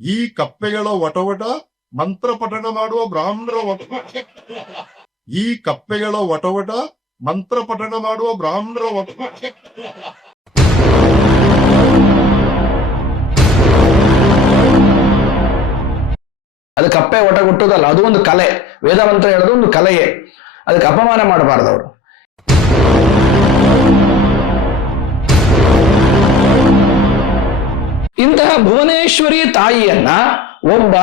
ಈ ಕಪ್ಪೆಗಳ ವಟವಟ ಮಂತ್ರ ಪಠಣ ಮಾಡುವ ಬ್ರಾಹ್ಮಣರ ಈ ಕಪ್ಪೆಗಳ ವಟವಟ ಮಂತ್ರ ಪಠಣ ಮಾಡುವ ಬ್ರಾಹ್ಮಣರ ಅದು ಕಪ್ಪೆ ಒಟ ಹುಟ್ಟೋದಲ್ಲ, ಅದು ಒಂದು ಕಲೆ. ವೇದ ಮಂತ್ರ ಹೇಳೋದು ಒಂದು ಕಲೆಯೇ. ಅದಕ್ಕೆ ಅಪಮಾನ ಮಾಡಬಾರ್ದು ಅವರು. ಇಂತಹ ಭುವನೇಶ್ವರಿ ತಾಯಿಯನ್ನ ಒಬ್ಬ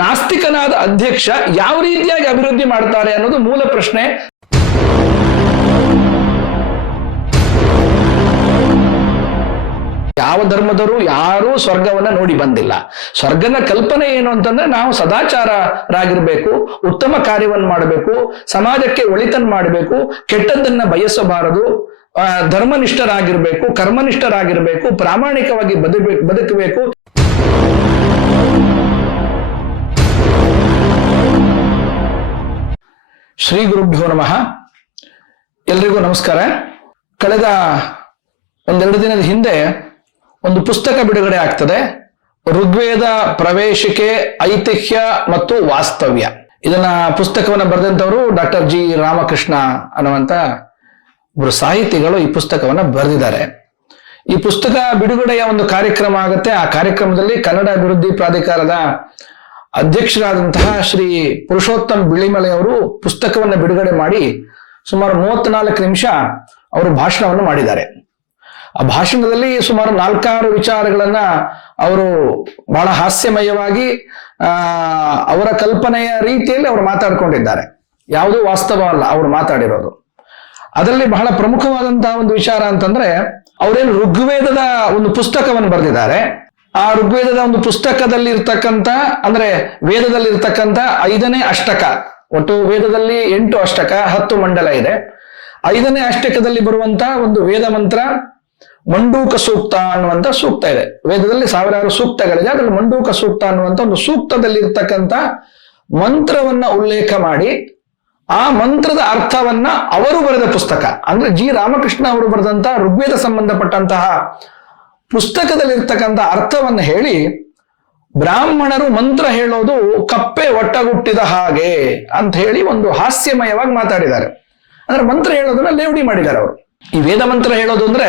ನಾಸ್ತಿಕನಾದ ಅಧ್ಯಕ್ಷ ಯಾವ ರೀತಿಯಾಗಿ ಅಭಿವೃದ್ಧಿ ಮಾಡ್ತಾರೆ ಅನ್ನೋದು ಮೂಲ ಪ್ರಶ್ನೆ. ಯಾವ ಧರ್ಮದವರು ಯಾರೂ ಸ್ವರ್ಗವನ್ನ ನೋಡಿ ಬಂದಿಲ್ಲ. ಸ್ವರ್ಗನ ಕಲ್ಪನೆ ಏನು ಅಂತಂದ್ರೆ ನಾವು ಸದಾಚಾರರಾಗಿರ್ಬೇಕು, ಉತ್ತಮ ಕಾರ್ಯವನ್ನು ಮಾಡಬೇಕು, ಸಮಾಜಕ್ಕೆ ಒಳಿತನ್ನು ಮಾಡಬೇಕು, ಕೆಟ್ಟದ್ದನ್ನ ಬಯಸಬಾರದು, ಧರ್ಮನಿಷ್ಠರಾಗಿರ್ಬೇಕು, ಕರ್ಮನಿಷ್ಠರಾಗಿರ್ಬೇಕು, ಪ್ರಾಮಾಣಿಕವಾಗಿ ಬದುಕಬೇಕು. ಶ್ರೀ ಗುರುಭ್ಯೋ ನಮಃ. ಎಲ್ರಿಗೂ ನಮಸ್ಕಾರ. ಕಳೆದ ಒಂದೆರಡು ದಿನದ ಹಿಂದೆ ಒಂದು ಪುಸ್ತಕ ಬಿಡುಗಡೆ ಆಗ್ತದೆ, ಋಗ್ವೇದ ಪ್ರವೇಶಿಕೆ, ಐತಿಹ್ಯ ಮತ್ತು ವಾಸ್ತವ್ಯ. ಇದನ್ನ ಪುಸ್ತಕವನ್ನ ಬರೆದಂತವರು ಡಾಕ್ಟರ್ ಜಿ ರಾಮಕೃಷ್ಣ ಅನ್ನುವಂತ ಒಬ್ಬರು ಸಾಹಿತಿಗಳು ಈ ಪುಸ್ತಕವನ್ನ ಬರೆದಿದ್ದಾರೆ. ಈ ಪುಸ್ತಕ ಬಿಡುಗಡೆಯ ಒಂದು ಕಾರ್ಯಕ್ರಮ ಆಗುತ್ತೆ. ಆ ಕಾರ್ಯಕ್ರಮದಲ್ಲಿ ಕನ್ನಡ ಅಭಿವೃದ್ಧಿ ಪ್ರಾಧಿಕಾರದ ಅಧ್ಯಕ್ಷರಾದಂತಹ ಶ್ರೀ ಪುರುಷೋತ್ತಮ್ ಬಿಳಿಮಲೆ ಅವರು ಪುಸ್ತಕವನ್ನ ಬಿಡುಗಡೆ ಮಾಡಿ ಸುಮಾರು 34 ನಿಮಿಷ ಅವರು ಭಾಷಣವನ್ನು ಮಾಡಿದ್ದಾರೆ. ಆ ಭಾಷಣದಲ್ಲಿ ಸುಮಾರು 4-6 ವಿಚಾರಗಳನ್ನ ಅವರು ಬಹಳ ಹಾಸ್ಯಮಯವಾಗಿ ಅವರ ಕಲ್ಪನೆಯ ರೀತಿಯಲ್ಲಿ ಅವರು ಮಾತಾಡ್ಕೊಂಡಿದ್ದಾರೆ. ಯಾವುದೂ ವಾಸ್ತವ ಅಲ್ಲ ಅವರು ಮಾತಾಡಿರೋದು. ಅದರಲ್ಲಿ ಬಹಳ ಪ್ರಮುಖವಾದಂತಹ ಒಂದು ವಿಚಾರ ಅಂತಂದ್ರೆ, ಅವರೇನು ಋಗ್ವೇದದ ಒಂದು ಪುಸ್ತಕವನ್ನು ಬರೆದಿದ್ದಾರೆ. ಆ ಋಗ್ವೇದದ ಒಂದು ಪುಸ್ತಕದಲ್ಲಿ ಇರ್ತಕ್ಕಂಥ, ಅಂದ್ರೆ ವೇದದಲ್ಲಿ ಇರ್ತಕ್ಕಂಥ 5ನೇ ಅಷ್ಟಕ, ಒಟ್ಟು ವೇದದಲ್ಲಿ 8 ಅಷ್ಟಕ, 10 ಮಂಡಲ ಇದೆ. 5ನೇ ಅಷ್ಟಕದಲ್ಲಿ ಬರುವಂತ ಒಂದು ವೇದ ಮಂತ್ರ ಮಂಡೂಕ ಸೂಕ್ತ ಅನ್ನುವಂತ ಸೂಕ್ತ ಇದೆ. ವೇದದಲ್ಲಿ ಸಾವಿರಾರು ಸೂಕ್ತಗಳಿದೆ. ಅದ್ರಲ್ಲಿ ಮಂಡೂಕ ಸೂಕ್ತ ಅನ್ನುವಂತ ಒಂದು ಸೂಕ್ತದಲ್ಲಿ ಇರ್ತಕ್ಕಂಥ ಮಂತ್ರವನ್ನ ಉಲ್ಲೇಖ ಮಾಡಿ ಆ ಮಂತ್ರದ ಅರ್ಥವನ್ನ ಅವರು ಬರೆದ ಪುಸ್ತಕ, ಅಂದ್ರೆ ಜಿ ರಾಮಕೃಷ್ಣ ಅವರು ಬರೆದಂತ ಋಗ್ವೇದ ಸಂಬಂಧಪಟ್ಟಂತಹ ಪುಸ್ತಕದಲ್ಲಿರ್ತಕ್ಕಂಥ ಅರ್ಥವನ್ನ ಹೇಳಿ, ಬ್ರಾಹ್ಮಣರು ಮಂತ್ರ ಹೇಳೋದು ಕಪ್ಪೆ ಒಟ್ಟಗುಟ್ಟಿದ ಹಾಗೆ ಅಂತ ಹೇಳಿ ಒಂದು ಹಾಸ್ಯಮಯವಾಗಿ ಮಾತಾಡಿದ್ದಾರೆ. ಅಂದ್ರೆ ಮಂತ್ರ ಹೇಳೋದನ್ನ ಲೇವಡಿ ಮಾಡಿದ್ದಾರೆ ಅವರು. ಈ ವೇದ ಮಂತ್ರ ಹೇಳೋದು ಅಂದ್ರೆ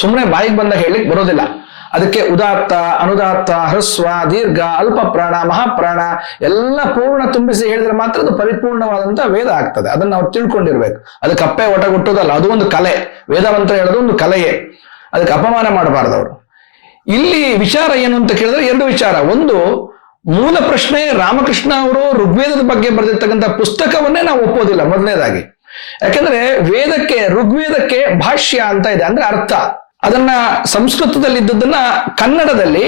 ಸುಮ್ಮನೆ ಬಾಯಿಗೆ ಬಂದ ಹೇಳಿಕ್ ಬರೋದಿಲ್ಲ. ಅದಕ್ಕೆ ಉದಾತ್ತ, ಅನುದಾತ್ತ, ಹ್ರಸ್ವ, ದೀರ್ಘ, ಅಲ್ಪ ಪ್ರಾಣ, ಮಹಾಪ್ರಾಣ ಎಲ್ಲ ಪೂರ್ಣ ತುಂಬಿಸಿ ಹೇಳಿದ್ರೆ ಮಾತ್ರ ಅದು ಪರಿಪೂರ್ಣವಾದಂತ ವೇದ ಆಗ್ತದೆ. ಅದನ್ನ ನಾವು ತಿಳ್ಕೊಂಡಿರ್ಬೇಕು. ಅದು ಕಪ್ಪೆ ಒಟಗುಟ್ಟೋದಲ್ಲ, ಅದು ಒಂದು ಕಲೆ. ವೇದ ಮಂತ್ರ ಹೇಳೋದು ಒಂದು ಕಲೆಯೇ. ಅದಕ್ಕೆ ಅಪಮಾನ ಮಾಡಬಾರ್ದು ಅವರು. ಇಲ್ಲಿ ವಿಚಾರ ಏನು ಅಂತ ಕೇಳಿದ್ರೆ 2 ವಿಚಾರ. ಒಂದು, ಮೂಲ ಪ್ರಶ್ನೆ, ರಾಮಕೃಷ್ಣ ಅವರು ಋಗ್ವೇದದ ಬಗ್ಗೆ ಬರೆದಿರ್ತಕ್ಕಂಥ ಪುಸ್ತಕವನ್ನೇ ನಾವು ಒಪ್ಪೋದಿಲ್ಲ ಮೊದಲನೇದಾಗಿ. ಯಾಕಂದ್ರೆ ವೇದಕ್ಕೆ, ಋಗ್ವೇದಕ್ಕೆ ಭಾಷ್ಯ ಅಂತ ಇದೆ, ಅಂದ್ರೆ ಅರ್ಥ. ಅದನ್ನ ಸಂಸ್ಕೃತದಲ್ಲಿ ಇದ್ದದನ್ನ ಕನ್ನಡದಲ್ಲಿ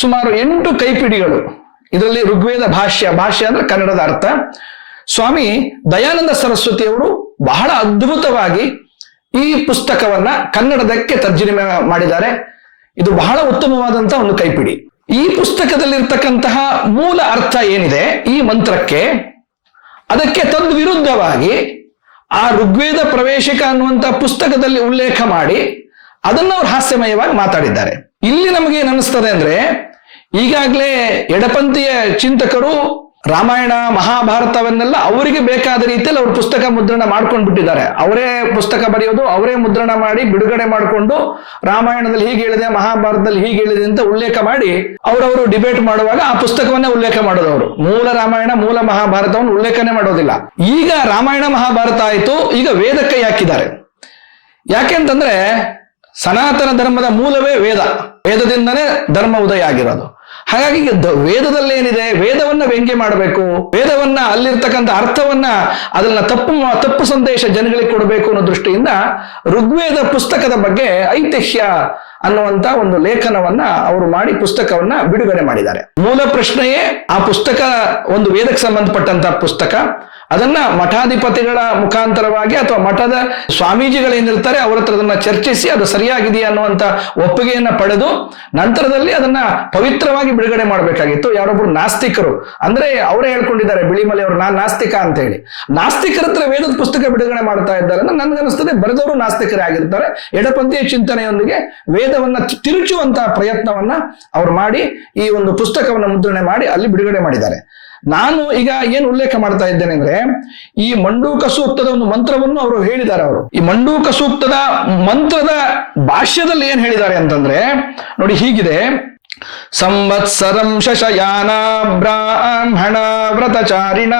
ಸುಮಾರು 8 ಕೈಪಿಡಿಗಳು. ಇದರಲ್ಲಿ ಋಗ್ವೇದ ಭಾಷ್ಯ, ಭಾಷ್ಯ ಅಂದ್ರೆ ಕನ್ನಡದ ಅರ್ಥ. ಸ್ವಾಮಿ ದಯಾನಂದ ಸರಸ್ವತಿ ಅವರು ಬಹಳ ಅದ್ಭುತವಾಗಿ ಈ ಪುಸ್ತಕವನ್ನ ಕನ್ನಡದಕ್ಕೆ ತರ್ಜುಮೆ ಮಾಡಿದ್ದಾರೆ. ಇದು ಬಹಳ ಉತ್ತಮವಾದಂತ ಒಂದು ಕೈಪಿಡಿ. ಈ ಪುಸ್ತಕದಲ್ಲಿರ್ತಕ್ಕಂತಹ ಮೂಲ ಅರ್ಥ ಏನಿದೆ ಈ ಮಂತ್ರಕ್ಕೆ, ಅದಕ್ಕೆ ತದ್ ವಿರುದ್ಧವಾಗಿ ಆ ಋಗ್ವೇದ ಪ್ರವೇಶಿಕ ಅನ್ನುವಂತ ಪುಸ್ತಕದಲ್ಲಿ ಉಲ್ಲೇಖ ಮಾಡಿ ಅದನ್ನ ಅವ್ರು ಹಾಸ್ಯಮಯವಾಗಿ ಮಾತಾಡಿದ್ದಾರೆ. ಇಲ್ಲಿ ನಮಗೆ ಏನಿಸ್ತದೆ ಅಂದ್ರೆ, ಈಗಾಗಲೇ ಎಡಪಂಥೀಯ ಚಿಂತಕರು ರಾಮಾಯಣ ಮಹಾಭಾರತವನ್ನೆಲ್ಲ ಅವರಿಗೆ ಬೇಕಾದ ರೀತಿಯಲ್ಲಿ ಅವರು ಪುಸ್ತಕ ಮುದ್ರಣ ಮಾಡ್ಕೊಂಡು ಬಿಟ್ಟಿದ್ದಾರೆ. ಅವರೇ ಪುಸ್ತಕ ಬರೆಯೋದು, ಅವರೇ ಮುದ್ರಣ ಮಾಡಿ ಬಿಡುಗಡೆ ಮಾಡಿಕೊಂಡು ರಾಮಾಯಣದಲ್ಲಿ ಹೀಗೆ ಹೇಳಿದೆ, ಮಹಾಭಾರತದಲ್ಲಿ ಹೀಗೆ ಹೇಳಿದೆ ಅಂತ ಉಲ್ಲೇಖ ಮಾಡಿ ಅವರವರು ಡಿಬೇಟ್ ಮಾಡುವಾಗ ಆ ಪುಸ್ತಕವನ್ನೇ ಉಲ್ಲೇಖ ಮಾಡೋದು. ಅವರು ಮೂಲ ರಾಮಾಯಣ ಮೂಲ ಮಹಾಭಾರತವನ್ನು ಉಲ್ಲೇಖನೆ ಮಾಡೋದಿಲ್ಲ. ಈಗ ರಾಮಾಯಣ ಮಹಾಭಾರತ ಆಯ್ತು, ಈಗ ವೇದಕ್ಕೆ ಹಾಕಿದ್ದಾರೆ. ಯಾಕೆಂತಂದ್ರೆ ಸನಾತನ ಧರ್ಮದ ಮೂಲವೇ ವೇದ, ವೇದದಿಂದನೇ ಧರ್ಮ ಉದಯ ಆಗಿರೋದು. ಹಾಗಾಗಿ ವೇದದಲ್ಲಿ ಏನಿದೆ, ವೇದವನ್ನ ವ್ಯಂಗ್ಯ ಮಾಡಬೇಕು, ವೇದವನ್ನ ಅಲ್ಲಿರ್ತಕ್ಕಂಥ ಅರ್ಥವನ್ನ ಅದನ್ನ ತಪ್ಪು ಸಂದೇಶ ಜನಗಳಿಗೆ ಕೊಡಬೇಕು ಅನ್ನೋ ದೃಷ್ಟಿಯಿಂದ ಋಗ್ವೇದ ಪುಸ್ತಕದ ಬಗ್ಗೆ ಐತಿಹ್ಯ ಅನ್ನುವಂತ ಒಂದು ಲೇಖನವನ್ನ ಅವರು ಮಾಡಿ ಪುಸ್ತಕವನ್ನ ಬಿಡುಗಡೆ ಮಾಡಿದ್ದಾರೆ. ಮೂಲ ಪ್ರಶ್ನೆಯೇ ಆ ಪುಸ್ತಕ ಒಂದು ವೇದಕ್ಕೆ ಸಂಬಂಧಪಟ್ಟಂತ ಪುಸ್ತಕ. ಅದನ್ನ ಮಠಾಧಿಪತಿಗಳ ಮುಖಾಂತರವಾಗಿ ಅಥವಾ ಮಠದ ಸ್ವಾಮೀಜಿಗಳೇನಿರ್ತಾರೆ ಅವರ ಹತ್ರ ಅದನ್ನ ಚರ್ಚಿಸಿ ಅದು ಸರಿಯಾಗಿದೆಯಾ ಅನ್ನುವಂತ ಒಪ್ಪಿಗೆಯನ್ನ ಪಡೆದು ನಂತರದಲ್ಲಿ ಅದನ್ನ ಪವಿತ್ರವಾಗಿ ಬಿಡುಗಡೆ ಮಾಡಬೇಕಾಗಿತ್ತು. ಯಾರೊಬ್ರು ನಾಸ್ತಿಕರು ಅಂದ್ರೆ ಅವರೇ ಹೇಳ್ಕೊಂಡಿದ್ದಾರೆ, ಬಿಳಿಮಲೆ ಅವರು, ನಾನ್ ನಾಸ್ತಿಕ ಅಂತ ಹೇಳಿ. ನಾಸ್ತಿಕರ ಹತ್ರ ವೇದದ ಪುಸ್ತಕ ಬಿಡುಗಡೆ ಮಾಡ್ತಾ ಇದ್ದಾರೆ. ನನ್ಗನಿಸ್ತದೆ ಬರೆದವರು ನಾಸ್ತಿಕರೇ ಆಗಿರ್ತಾರೆ. ಎಡಪಂಥೀಯ ಚಿಂತನೆಯೊಂದಿಗೆ ವೇದವನ್ನ ತಿರುಚುವಂತಹ ಪ್ರಯತ್ನವನ್ನ ಅವ್ರು ಮಾಡಿ ಈ ಒಂದು ಪುಸ್ತಕವನ್ನ ಮುದ್ರಣೆ ಮಾಡಿ ಅಲ್ಲಿ ಬಿಡುಗಡೆ ಮಾಡಿದ್ದಾರೆ. ನಾನು ಈಗ ಏನು ಉಲ್ಲೇಖ ಮಾಡ್ತಾ ಇದ್ದೇನೆ ಅಂದ್ರೆ, ಈ ಮಂಡೂಕ ಸೂಕ್ತದ ಒಂದು ಮಂತ್ರವನ್ನು ಅವರು ಹೇಳಿದ್ದಾರೆ. ಅವರು ಈ ಮಂಡೂಕ ಸೂಕ್ತದ ಮಂತ್ರದ ಭಾಷ್ಯದಲ್ಲಿ ಏನ್ ಹೇಳಿದ್ದಾರೆ ಅಂತಂದ್ರೆ ನೋಡಿ, ಹೀಗಿದೆ: ಸಂವತ್ಸರಂ ಶಶಯಾನ ಬ್ರಾಹ್ಮಣ ವ್ರತಚಾರಿಣ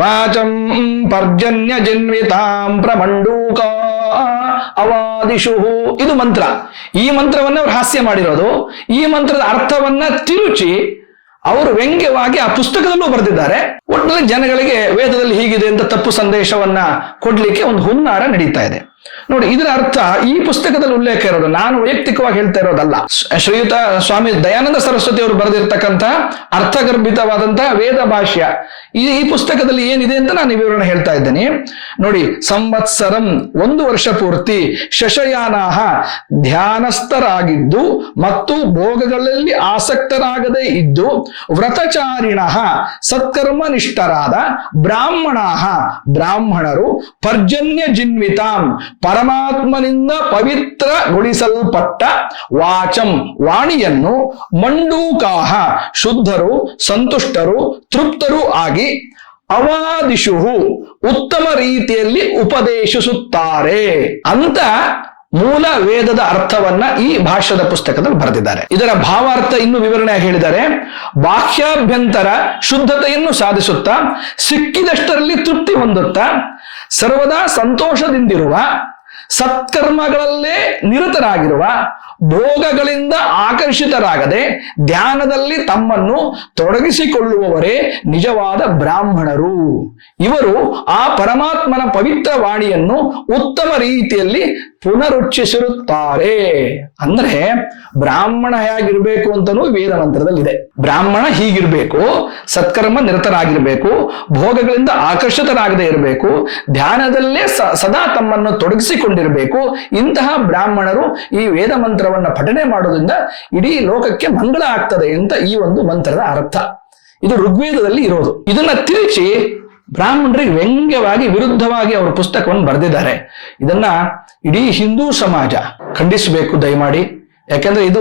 ವಾಚಂ ಪರ್ಜನ್ಯ ಜನ್ವಿತಾಂ ಪ್ರಮಂಡೂಕ ಅವಾದಿಷು. ಇದು ಮಂತ್ರ. ಈ ಮಂತ್ರವನ್ನ ಅವರು ಹಾಸ್ಯ ಮಾಡಿರೋದು. ಈ ಮಂತ್ರದ ಅರ್ಥವನ್ನ ತಿರುಚಿ ಅವರು ವ್ಯಂಗ್ಯವಾಗಿ ಆ ಪುಸ್ತಕದಲ್ಲೂ ಬರೆದಿದ್ದಾರೆ. ಒಟ್ಟಿನಲ್ಲಿ ಜನಗಳಿಗೆ ವೇದದಲ್ಲಿ ಹೀಗಿದೆ ಅಂತ ತಪ್ಪು ಸಂದೇಶವನ್ನ ಕೊಡ್ಲಿಕ್ಕೆ ಒಂದು ಹುನ್ನಾರ ನಡೀತಾ ಇದೆ. ನೋಡಿ, ಇದರ ಅರ್ಥ ಈ ಪುಸ್ತಕದಲ್ಲಿ ಉಲ್ಲೇಖ ಇರೋದು, ನಾನು ವೈಯಕ್ತಿಕವಾಗಿ ಹೇಳ್ತಾ ಇರೋದಲ್ಲ. ಶ್ರೀಯುತ ಸ್ವಾಮಿ ದಯಾನಂದ ಸರಸ್ವತಿ ಅವರು ಬರೆದಿರ್ತಕ್ಕಂಥ ಅರ್ಥಗರ್ಭಿತವಾದಂತಹ ವೇದ ಭಾಷ್ಯ ಈ ಪುಸ್ತಕದಲ್ಲಿ ಏನಿದೆ ಅಂತ ನಾನು ವಿವರಣೆ ಹೇಳ್ತಾ ಇದ್ದೇನೆ. ನೋಡಿ, ಸಂವತ್ಸರಂ 1 ವರ್ಷ ಪೂರ್ತಿ, ಶಶಯಾನಾಹ ಧ್ಯಾನಸ್ಥರಾಗಿದ್ದು ಮತ್ತು ಭೋಗಗಳಲ್ಲಿ ಆಸಕ್ತರಾಗದೇ ಇದ್ದು, ವ್ರತಚಾರಿಣ ಸತ್ಕರ್ಮ ನಿಷ್ಠರಾದ, ಬ್ರಾಹ್ಮಣಾಹ ಬ್ರಾಹ್ಮಣರು, ಪರ್ಜನ್ಯ ಜಿನ್ವಿತಾಂ ಪರಮಾತ್ಮನಿಂದ ಪವಿತ್ರಗೊಳಿಸಲ್ಪಟ್ಟ, ವಾಚಂ ವಾಣಿಯನ್ನು, ಮಂಡೂಕಾಹ ಶುದ್ಧರು, ಸಂತುಷ್ಟರು, ತೃಪ್ತರು ಆಗಿ, ಅವಾದಿಷು ಉತ್ತಮ ರೀತಿಯಲ್ಲಿ ಉಪದೇಶಿಸುತ್ತಾರೆ ಅಂತ ಮೂಲ ವೇದದ ಅರ್ಥವನ್ನ ಈ ಭಾಷ್ಯದ ಪುಸ್ತಕದಲ್ಲಿ ಬರೆದಿದ್ದಾರೆ. ಇದರ ಭಾವಾರ್ಥ ಇನ್ನು ವಿವರಣೆಯಾಗಿ ಹೇಳಿದ್ದಾರೆ: ಬಾಹ್ಯಾಭ್ಯಂತರ ಶುದ್ಧತೆಯನ್ನು ಸಾಧಿಸುತ್ತಾ, ಸಿಕ್ಕಿದಷ್ಟರಲ್ಲಿ ತೃಪ್ತಿ ಹೊಂದುತ್ತಾ, ಸರ್ವದಾ ಸಂತೋಷದಿಂದಿರುವ, ಸತ್ಕರ್ಮಗಳಲ್ಲೇ ನಿರತರಾಗಿರುವ, ಭೋಗಗಳಿಂದ ಆಕರ್ಷಿತರಾಗದೆ ಧ್ಯಾನದಲ್ಲಿ ತಮ್ಮನ್ನು ತೊಡಗಿಸಿಕೊಳ್ಳುವವರೇ ನಿಜವಾದ ಬ್ರಾಹ್ಮಣರು. ಇವರು ಆ ಪರಮಾತ್ಮನ ಪವಿತ್ರ ವಾಣಿಯನ್ನು ಉತ್ತಮ ರೀತಿಯಲ್ಲಿ ಪುನರುಚ್ಚಿಸಿರುತ್ತಾರೆ. ಅಂದ್ರೆ ಬ್ರಾಹ್ಮಣ ಹೇಗಿರ್ಬೇಕು ಅಂತನೂ ವೇದ ಮಂತ್ರದಲ್ಲಿ ಇದೆ. ಬ್ರಾಹ್ಮಣ ಹೀಗಿರ್ಬೇಕು, ಸತ್ಕರ್ಮ ನಿರತರಾಗಿರ್ಬೇಕು, ಭೋಗಗಳಿಂದ ಆಕರ್ಷಿತರಾಗದೆ ಇರಬೇಕು, ಧ್ಯಾನದಲ್ಲೇ ಸದಾ ತಮ್ಮನ್ನು ತೊಡಗಿಸಿಕೊಂಡಿರಬೇಕು. ಇಂತಹ ಬ್ರಾಹ್ಮಣರು ಈ ವೇದ ಮಂತ್ರವನ್ನ ಪಠನೆ ಮಾಡೋದ್ರಿಂದ ಇಡೀ ಲೋಕಕ್ಕೆ ಮಂಗಳ ಆಗ್ತದೆ ಅಂತ ಈ ಒಂದು ಮಂತ್ರದ ಅರ್ಥ. ಇದು ಋಗ್ವೇದದಲ್ಲಿ ಇರೋದು. ಇದನ್ನ ತಿರುಚಿ ಬ್ರಾಹ್ಮಣರಿಗೆ ವ್ಯಂಗ್ಯವಾಗಿ ವಿರುದ್ಧವಾಗಿ ಅವರು ಪುಸ್ತಕವನ್ನು ಬರೆದಿದ್ದಾರೆ. ಇದನ್ನ ಇಡೀ ಹಿಂದೂ ಸಮಾಜ ಖಂಡಿಸಬೇಕು ದಯಮಾಡಿ. ಯಾಕೆಂದ್ರೆ ಇದು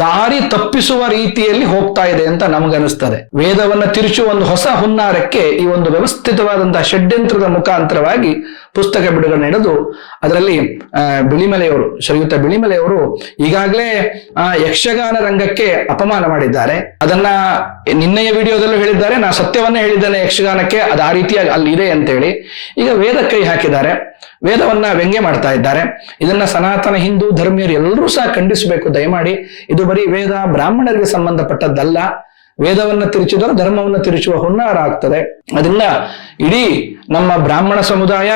ದಾರಿ ತಪ್ಪಿಸುವ ರೀತಿಯಲ್ಲಿ ಹೋಗ್ತಾ ಇದೆ ಅಂತ ನಮಗನಿಸ್ತದೆ. ವೇದವನ್ನ ತಿರುಚುವ ಒಂದು ಹೊಸ ಹುನ್ನಾರಕ್ಕೆ ಈ ಒಂದು ವ್ಯವಸ್ಥಿತವಾದಂತಹ ಷಡ್ಯಂತ್ರದ ಮುಖಾಂತರವಾಗಿ ಪುಸ್ತಕ ಬಿಡುಗಡೆ ನಡೆದು ಅದರಲ್ಲಿ ಬಿಳಿಮಲೆಯವರು, ಶ್ರೀಯುತ ಬಿಳಿಮಲೆಯವರು ಈಗಾಗಲೇ ಯಕ್ಷಗಾನ ರಂಗಕ್ಕೆ ಅಪಮಾನ ಮಾಡಿದ್ದಾರೆ. ಅದನ್ನ ನಿನ್ನೆಯ ವಿಡಿಯೋದಲ್ಲೂ ಹೇಳಿದ್ದಾರೆ. ನಾ ಸತ್ಯವನ್ನೇ ಹೇಳಿದ್ದೇನೆ, ಯಕ್ಷಗಾನಕ್ಕೆ ಅದು ಆ ರೀತಿಯಾಗಿ ಅಲ್ಲಿ ಇದೆ ಅಂತೇಳಿ. ಈಗ ವೇದ ಕೈ ಹಾಕಿದ್ದಾರೆ, ವೇದವನ್ನ ವ್ಯಂಗ್ಯ ಮಾಡ್ತಾ ಇದ್ದಾರೆ. ಇದನ್ನ ಸನಾತನ ಹಿಂದೂ ಧರ್ಮೀಯರು ಎಲ್ಲರೂ ಸಹ ಖಂಡಿಸಬೇಕು ದಯಮಾಡಿ. ಇದು ಬರೀ ವೇದ ಬ್ರಾಹ್ಮಣರಿಗೆ ಸಂಬಂಧಪಟ್ಟದ್ದಲ್ಲ. ವೇದವನ್ನ ತಿರುಚಿದರೆ ಧರ್ಮವನ್ನು ತಿರುಚುವ ಹುನ್ನಾರ ಆಗ್ತದೆ. ಅದರಿಂದ ಇಡೀ ನಮ್ಮ ಬ್ರಾಹ್ಮಣ ಸಮುದಾಯ,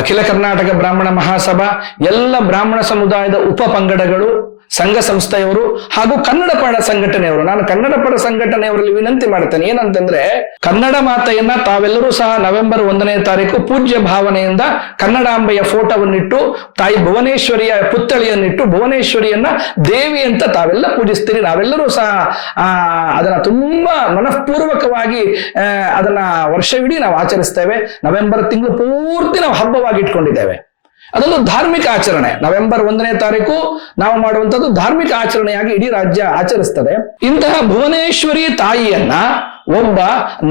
ಅಖಿಲ ಕರ್ನಾಟಕ ಬ್ರಾಹ್ಮಣ ಮಹಾಸಭಾ, ಎಲ್ಲ ಬ್ರಾಹ್ಮಣ ಸಮುದಾಯದ ಉಪ ಪಂಗಡಗಳು, ಸಂಘ ಸಂಸ್ಥೆಯವರು ಹಾಗೂ ಕನ್ನಡ ಪಡ ಸಂಘಟನೆಯವರು, ನಾನು ಕನ್ನಡ ಪಡ ಸಂಘಟನೆಯವರಲ್ಲಿ ವಿನಂತಿ ಮಾಡ್ತೇನೆ. ಏನಂತಂದ್ರೆ, ಕನ್ನಡ ಮಾತೆಯನ್ನ ತಾವೆಲ್ಲರೂ ಸಹ ನವೆಂಬರ್ 1ನೇ ತಾರೀಕು ಪೂಜ್ಯ ಭಾವನೆಯಿಂದ ಕನ್ನಡಾಂಬೆಯ ಫೋಟೋವನ್ನಿಟ್ಟು, ತಾಯಿ ಭುವನೇಶ್ವರಿಯ ಪುತ್ಥಳಿಯನ್ನಿಟ್ಟು ಭುವನೇಶ್ವರಿಯನ್ನ ದೇವಿ ಅಂತ ತಾವೆಲ್ಲ ಪೂಜಿಸ್ತೀರಿ. ನಾವೆಲ್ಲರೂ ಸಹ ಅದನ್ನ ತುಂಬಾ ಮನಃಪೂರ್ವಕವಾಗಿ ಅದನ್ನ ವರ್ಷವಿಡೀ ನಾವು ಆಚರಿಸ್ತೇವೆ. ನವೆಂಬರ್ ತಿಂಗಳು ಪೂರ್ತಿ ನಾವು ಹಬ್ಬವಾಗಿ ಇಟ್ಕೊಂಡಿದ್ದೇವೆ. ಅದೊಂದು ಧಾರ್ಮಿಕ ಆಚರಣೆ. ನವೆಂಬರ್ 1ನೇ ತಾರೀಕು ನಾವು ಮಾಡುವಂತದ್ದು ಧಾರ್ಮಿಕ ಆಚರಣೆಯಾಗಿ ಇಡೀ ರಾಜ್ಯ ಆಚರಿಸ್ತದೆ. ಇಂತಹ ಭುವನೇಶ್ವರಿ ತಾಯಿಯನ್ನ ಒಬ್ಬ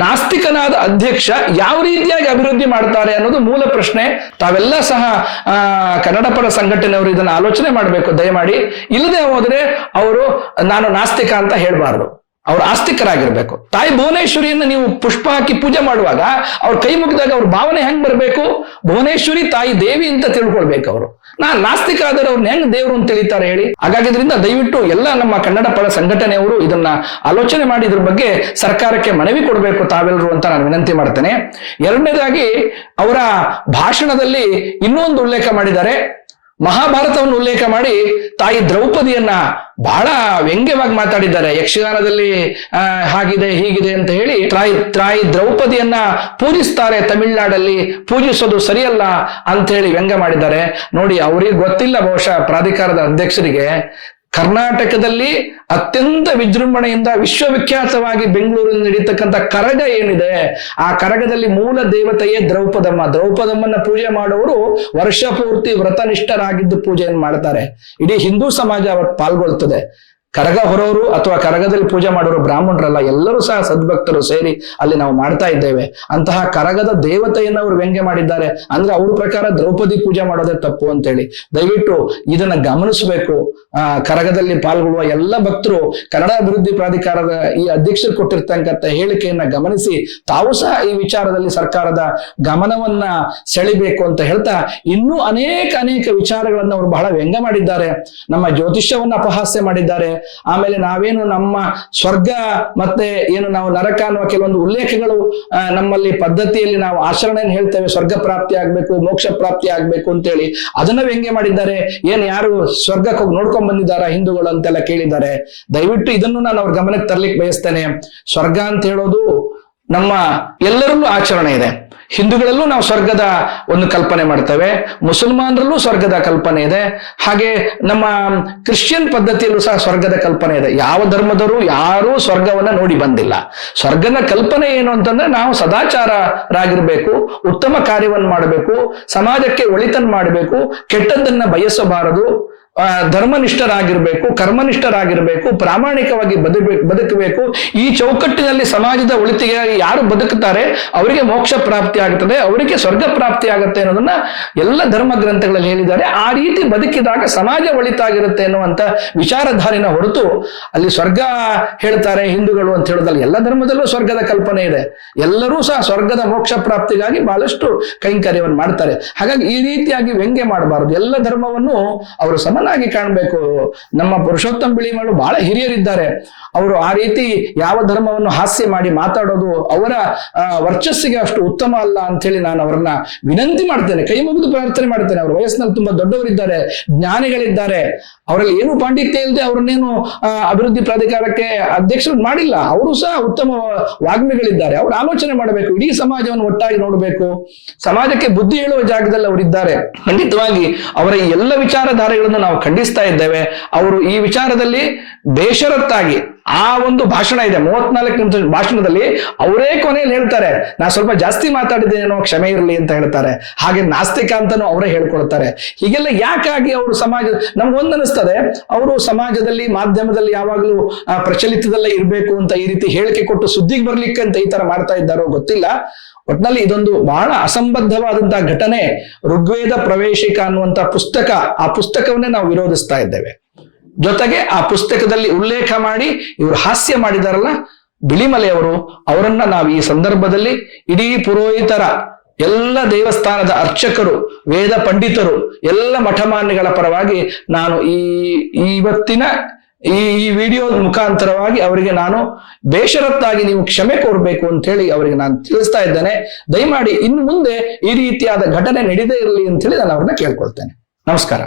ನಾಸ್ತಿಕನಾದ ಅಧ್ಯಕ್ಷ ಯಾವ ರೀತಿಯಾಗಿ ಅಭಿವೃದ್ಧಿ ಮಾಡ್ತಾರೆ ಅನ್ನೋದು ಮೂಲ ಪ್ರಶ್ನೆ. ತಾವೆಲ್ಲ ಸಹ ಕನ್ನಡ ಪರ ಸಂಘಟನೆಯವರು ಇದನ್ನ ಆಲೋಚನೆ ಮಾಡಬೇಕು ದಯಮಾಡಿ. ಇಲ್ಲದೆ ಹೋದ್ರೆ ಅವರು ನಾನು ನಾಸ್ತಿಕ ಅಂತ ಹೇಳ್ಬಾರ್ದು, ಅವ್ರು ಆಸ್ತಿಕರಾಗಿರ್ಬೇಕು. ತಾಯಿ ಭುವನೇಶ್ವರಿಯನ್ನ ನೀವು ಪುಷ್ಪ ಹಾಕಿ ಪೂಜೆ ಮಾಡುವಾಗ ಅವ್ರ ಕೈ ಮುಗಿದಾಗ ಅವ್ರ ಭಾವನೆ ಹೆಂಗ್ ಬರಬೇಕು? ಭುವನೇಶ್ವರಿ ತಾಯಿ ದೇವಿ ಅಂತ ತಿಳ್ಕೊಳ್ಬೇಕು ಅವರು. ನಾಸ್ತಿಕ ಆದ್ರೆ ಅವ್ರನ್ನ ಹೆಂಗ್ ದೇವರು ಅಂತ ತಿಳಿತಾರೆ ಹೇಳಿ? ಹಾಗಾಗಿದ್ರಿಂದ ದಯವಿಟ್ಟು ಎಲ್ಲ ನಮ್ಮ ಕನ್ನಡ ಪರ ಸಂಘಟನೆಯವರು ಇದನ್ನ ಆಲೋಚನೆ ಮಾಡಿ ಇದ್ರ ಬಗ್ಗೆ ಸರ್ಕಾರಕ್ಕೆ ಮನವಿ ಕೊಡಬೇಕು ತಾವೆಲ್ಲರೂ ಅಂತ ನಾನು ವಿನಂತಿ ಮಾಡ್ತೇನೆ. ಎರಡನೇದಾಗಿ ಅವರ ಭಾಷಣದಲ್ಲಿ ಇನ್ನೊಂದು ಉಲ್ಲೇಖ ಮಾಡಿದ್ದಾರೆ. ಮಹಾಭಾರತವನ್ನು ಉಲ್ಲೇಖ ಮಾಡಿ ತಾಯಿ ದ್ರೌಪದಿಯನ್ನ ಬಹಳ ವ್ಯಂಗ್ಯವಾಗಿ ಮಾತಾಡಿದ್ದಾರೆ. ಯಕ್ಷಗಾನದಲ್ಲಿ ಹಾಗಿದೆ ಹೀಗಿದೆ ಅಂತ ಹೇಳಿ ತಾಯಿ ದ್ರೌಪದಿಯನ್ನ ಪೂಜಿಸ್ತಾರೆ, ತಮಿಳ್ನಾಡಲ್ಲಿ ಪೂಜಿಸೋದು ಸರಿಯಲ್ಲ ಅಂತ ಹೇಳಿ ವ್ಯಂಗ್ಯ ಮಾಡಿದ್ದಾರೆ. ನೋಡಿ, ಅವ್ರಿಗೆ ಗೊತ್ತಿಲ್ಲ ಬಹುಶಃ ಪ್ರಾಧಿಕಾರದ ಅಧ್ಯಕ್ಷರಿಗೆ, ಕರ್ನಾಟಕದಲ್ಲಿ ಅತ್ಯಂತ ವಿಜೃಂಭಣೆಯಿಂದ ವಿಶ್ವವಿಖ್ಯಾತವಾಗಿ ಬೆಂಗಳೂರಿನಲ್ಲಿ ನಡೀತಕ್ಕಂಥ ಕರಗ ಏನಿದೆ, ಆ ಕರಗದಲ್ಲಿ ಮೂಲ ದೇವತೆಯೇ ದ್ರೌಪದಮ್ಮನ ಪೂಜೆ ಮಾಡುವವರು ವರ್ಷ ಪೂರ್ತಿ ವ್ರತನಿಷ್ಠರಾಗಿದ್ದು ಪೂಜೆಯನ್ನು ಮಾಡ್ತಾರೆ. ಇಡೀ ಹಿಂದೂ ಸಮಾಜ ಅವತ್ತು ಪಾಲ್ಗೊಳ್ತದೆ. ಕರಗ ಹೊರೋರು ಅಥವಾ ಕರಗದಲ್ಲಿ ಪೂಜೆ ಮಾಡೋರು ಬ್ರಾಹ್ಮಣರಲ್ಲ, ಎಲ್ಲರೂ ಸಹ ಸದ್ಭಕ್ತರು ಸೇರಿ ಅಲ್ಲಿ ನಾವು ಮಾಡ್ತಾ ಇದ್ದೇವೆ. ಅಂತಹ ಕರಗದ ದೇವತೆಯನ್ನು ಅವರು ವ್ಯಂಗ್ಯ ಮಾಡಿದ್ದಾರೆ. ಅಂದ್ರೆ ಅವ್ರ ಪ್ರಕಾರ ದ್ರೌಪದಿ ಪೂಜೆ ಮಾಡೋದೇ ತಪ್ಪು ಅಂತೇಳಿ. ದಯವಿಟ್ಟು ಇದನ್ನ ಗಮನಿಸಬೇಕು. ಕರಗದಲ್ಲಿ ಪಾಲ್ಗೊಳ್ಳುವ ಎಲ್ಲ ಭಕ್ತರು ಕನ್ನಡ ಅಭಿವೃದ್ಧಿ ಪ್ರಾಧಿಕಾರದ ಈ ಅಧ್ಯಕ್ಷರು ಕೊಟ್ಟಿರ್ತಕ್ಕಂಥ ಹೇಳಿಕೆಯನ್ನ ಗಮನಿಸಿ ತಾವು ಸಹ ಈ ವಿಚಾರದಲ್ಲಿ ಸರ್ಕಾರದ ಗಮನವನ್ನ ಸೆಳಿಬೇಕು ಅಂತ ಹೇಳ್ತಾ, ಇನ್ನೂ ಅನೇಕ ವಿಚಾರಗಳನ್ನು ಅವರು ಬಹಳ ವ್ಯಂಗ್ಯ ಮಾಡಿದ್ದಾರೆ. ನಮ್ಮ ಜ್ಯೋತಿಷ್ಯವನ್ನ ಅಪಹಾಸ್ಯ ಮಾಡಿದ್ದಾರೆ. ಆಮೇಲೆ ನಾವೇನು ನಮ್ಮ ಸ್ವರ್ಗ ಮತ್ತೆ ಏನು ನಾವು ನರಕ ಅನ್ನುವ ಕೆಲವೊಂದು ಉಲ್ಲೇಖಗಳು ನಮ್ಮಲ್ಲಿ ಪದ್ಧತಿಯಲ್ಲಿ ನಾವು ಆಚರಣೆಯನ್ನು ಹೇಳ್ತೇವೆ, ಸ್ವರ್ಗ ಪ್ರಾಪ್ತಿ ಆಗ್ಬೇಕು, ಮೋಕ್ಷ ಪ್ರಾಪ್ತಿ ಆಗ್ಬೇಕು ಅಂತೇಳಿ ಅದನ್ನ ವ್ಯಂಗ್ಯ ಮಾಡಿದ್ದಾರೆ. ಏನ್ ಯಾರು ಸ್ವರ್ಗಕ್ಕೆ ಹೋಗಿ ನೋಡ್ಕೊಂಡ್ ಬಂದಿದ್ದಾರಾ ಹಿಂದೂಗಳು ಅಂತೆಲ್ಲ ಕೇಳಿದ್ದಾರೆ. ದಯವಿಟ್ಟು ಇದನ್ನು ನಾನು ಅವ್ರ ಗಮನಕ್ಕೆ ತರ್ಲಿಕ್ಕೆ ಬಯಸ್ತೇನೆ. ಸ್ವರ್ಗ ಅಂತ ಹೇಳೋದು ನಮ್ಮ ಎಲ್ಲರಲ್ಲೂ ಆಚರಣೆ ಇದೆ. ಹಿಂದೂಗಳಲ್ಲೂ ನಾವು ಸ್ವರ್ಗದ ಒಂದು ಕಲ್ಪನೆ ಮಾಡ್ತೇವೆ, ಮುಸಲ್ಮಾನರಲ್ಲೂ ಸ್ವರ್ಗದ ಕಲ್ಪನೆ ಇದೆ, ಹಾಗೆ ನಮ್ಮ ಕ್ರಿಶ್ಚಿಯನ್ ಪದ್ಧತಿಯಲ್ಲೂ ಸಹ ಸ್ವರ್ಗದ ಕಲ್ಪನೆ ಇದೆ. ಯಾವ ಧರ್ಮದವರು ಯಾರೂ ಸ್ವರ್ಗವನ್ನ ನೋಡಿ ಬಂದಿಲ್ಲ. ಸ್ವರ್ಗದ ಕಲ್ಪನೆ ಏನು ಅಂತಂದ್ರೆ ನಾವು ಸದಾಚಾರರಾಗಿರ್ಬೇಕು, ಉತ್ತಮ ಕಾರ್ಯವನ್ನು ಮಾಡಬೇಕು, ಸಮಾಜಕ್ಕೆ ಒಳಿತನ್ನು ಮಾಡಬೇಕು, ಕೆಟ್ಟದ್ದನ್ನ ಬಯಸಬಾರದು, ಧರ್ಮನಿಷ್ಠರಾಗಿರ್ಬೇಕು, ಕರ್ಮನಿಷ್ಠರಾಗಿರ್ಬೇಕು, ಪ್ರಾಮಾಣಿಕವಾಗಿ ಬದುಕಬೇಕು. ಈ ಚೌಕಟ್ಟಿನಲ್ಲಿ ಸಮಾಜದ ಒಳಿತಿಗಾಗಿ ಯಾರು ಬದುಕುತ್ತಾರೆ ಅವರಿಗೆ ಮೋಕ್ಷ ಪ್ರಾಪ್ತಿ ಆಗುತ್ತದೆ, ಅವರಿಗೆ ಸ್ವರ್ಗ ಪ್ರಾಪ್ತಿ ಆಗುತ್ತೆ ಅನ್ನೋದನ್ನ ಎಲ್ಲ ಧರ್ಮ ಗ್ರಂಥಗಳಲ್ಲಿ ಹೇಳಿದ್ದಾರೆ. ಆ ರೀತಿ ಬದುಕಿದಾಗ ಸಮಾಜ ಒಳಿತಾಗಿರುತ್ತೆ ಅನ್ನುವಂತ ವಿಚಾರಧಾರಿನ ಹೊರತು ಅಲ್ಲಿ ಸ್ವರ್ಗ ಹೇಳ್ತಾರೆ ಹಿಂದೂಗಳು ಅಂತ ಹೇಳೋದಲ್ಲ. ಎಲ್ಲ ಧರ್ಮದಲ್ಲೂ ಸ್ವರ್ಗದ ಕಲ್ಪನೆ ಇದೆ. ಎಲ್ಲರೂ ಸಹ ಸ್ವರ್ಗದ ಮೋಕ್ಷ ಪ್ರಾಪ್ತಿಗಾಗಿ ಬಹಳಷ್ಟು ಕೈಂಕರ್ಯವನ್ನು ಮಾಡ್ತಾರೆ. ಹಾಗಾಗಿ ಈ ರೀತಿಯಾಗಿ ವ್ಯಂಗ್ಯ ಮಾಡಬಾರದು. ಎಲ್ಲ ಧರ್ಮವನ್ನು ಅವರು ಸಮನಾಗಿ ಕಾಣಬೇಕು. ನಮ್ಮ ಪುರುಷೋತ್ತಮ ಬಿಳಿಮಳು ಬಹಳ ಹಿರಿಯರಿದ್ದಾರೆ. ಅವರು ಆ ರೀತಿ ಯಾವ ಧರ್ಮವನ್ನು ಹಾಸ್ಯ ಮಾಡಿ ಮಾತಾಡೋದು ಅವರ ವರ್ಚಸ್ಸಿಗೆ ಅಷ್ಟು ಉತ್ತಮ ಅಲ್ಲ ಅಂತ ಹೇಳಿ ನಾನು ಅವರನ್ನ ವಿನಂತಿ ಮಾಡ್ತೇನೆ, ಕೈ ಮುಗಿದು ಪ್ರಾರ್ಥನೆ ಮಾಡ್ತೇನೆ. ಅವರು ವಯಸ್ಸಿನಲ್ಲಿ ತುಂಬಾ ದೊಡ್ಡವರಿದ್ದಾರೆ, ಜ್ಞಾನಿಗಳಿದ್ದಾರೆ. ಅವರಲ್ಲಿ ಏನು ಪಾಂಡಿತ್ಯ ಇಲ್ಲದೆ ಅವ್ರನ್ನೇನು ಅಭಿವೃದ್ಧಿ ಪ್ರಾಧಿಕಾರಕ್ಕೆ ಅಧ್ಯಕ್ಷರು ಮಾಡಿಲ್ಲ. ಅವರು ಸಹ ಉತ್ತಮ ವಾಗ್ಮಿಗಳಿದ್ದಾರೆ. ಅವರು ಆಲೋಚನೆ ಮಾಡಬೇಕು, ಇಡೀ ಸಮಾಜವನ್ನು ಒಟ್ಟಾಗಿ ನೋಡಬೇಕು, ಸಮಾಜಕ್ಕೆ ಬುದ್ಧಿ ಹೇಳುವ ಜಾಗದಲ್ಲಿ ಅವರಿದ್ದಾರೆ. ಖಂಡಿತವಾಗಿ ಅವರ ಈ ಎಲ್ಲ ವಿಚಾರಧಾರೆಗಳನ್ನು ನಾವು ಖಂಡಿಸ್ತಾ ಇದ್ದೇವೆ. ಅವರು ಈ ವಿಚಾರದಲ್ಲಿ ಬೇಷರತ್ತಾಗಿ ಆ ಒಂದು ಭಾಷಣ ಇದೆ, 34 ನಿಮಿಷ ಭಾಷಣದಲ್ಲಿ ಅವರೇ ಕೊನೆಯಲ್ಲಿ ಹೇಳ್ತಾರೆ, ನಾ ಸ್ವಲ್ಪ ಜಾಸ್ತಿ ಮಾತಾಡಿದ್ದೇನೋ ಕ್ಷಮೆ ಇರಲಿ ಅಂತ ಹೇಳ್ತಾರೆ. ಹಾಗೆ ನಾಸ್ತಿಕ ಅಂತಾನು ಅವರೇ ಹೇಳ್ಕೊಳ್ತಾರೆ. ಹೀಗೆಲ್ಲ ಯಾಕಾಗಿ ಅವರು ಸಮಾಜ ನಮ್ಗೊಂದನಿಸ್ತದೆ, ಅವರು ಸಮಾಜದಲ್ಲಿ ಮಾಧ್ಯಮದಲ್ಲಿ ಯಾವಾಗಲೂ ಪ್ರಚಲಿತದಲ್ಲೇ ಇರಬೇಕು ಅಂತ ಈ ರೀತಿ ಹೇಳಿಕೆ ಕೊಟ್ಟು ಸುದ್ದಿಗೆ ಬರ್ಲಿಕ್ಕೆ ಅಂತ ಈ ತರ ಮಾಡ್ತಾ ಇದ್ದಾರೋ ಗೊತ್ತಿಲ್ಲ. ಒಟ್ನಲ್ಲಿ ಇದೊಂದು ಬಹಳ ಅಸಂಬದ್ಧವಾದಂತಹ ಘಟನೆ. ಋಗ್ವೇದ ಪ್ರವೇಶಿಕ ಅನ್ನುವಂತ ಪುಸ್ತಕ, ಆ ಪುಸ್ತಕವನ್ನೇ ನಾವು ವಿರೋಧಿಸ್ತಾ ಇದ್ದೇವೆ. ಜೊತೆಗೆ ಆ ಪುಸ್ತಕದಲ್ಲಿ ಉಲ್ಲೇಖ ಮಾಡಿ ಇವರು ಹಾಸ್ಯ ಮಾಡಿದಾರಲ್ಲ ಬಿಳಿಮಲೆಯವರು, ಅವರನ್ನ ನಾವು ಈ ಸಂದರ್ಭದಲ್ಲಿ ಇಡೀ ಪುರೋಹಿತರ, ಎಲ್ಲ ದೇವಸ್ಥಾನದ ಅರ್ಚಕರು, ವೇದ ಪಂಡಿತರು, ಎಲ್ಲ ಮಠಮಾನ್ಯಗಳ ಪರವಾಗಿ ನಾನು ಇವತ್ತಿನ ಈ ವಿಡಿಯೋ ಮುಖಾಂತರವಾಗಿ ಅವರಿಗೆ ನಾನು ಬೇಷರತ್ತಾಗಿ ನೀವು ಕ್ಷಮೆ ಕೋರಬೇಕು ಅಂತ ಹೇಳಿ ಅವರಿಗೆ ನಾನು ತಿಳಿಸ್ತಾ ಇದ್ದೇನೆ. ದಯಮಾಡಿ ಇನ್ನು ಮುಂದೆ ಈ ರೀತಿಯಾದ ಘಟನೆ ನಡೀದೇ ಇರಲಿ ಅಂತ ಹೇಳಿ ನಾನು ಅವ್ರನ್ನ ಕೇಳ್ಕೊಳ್ತೇನೆ. ನಮಸ್ಕಾರ.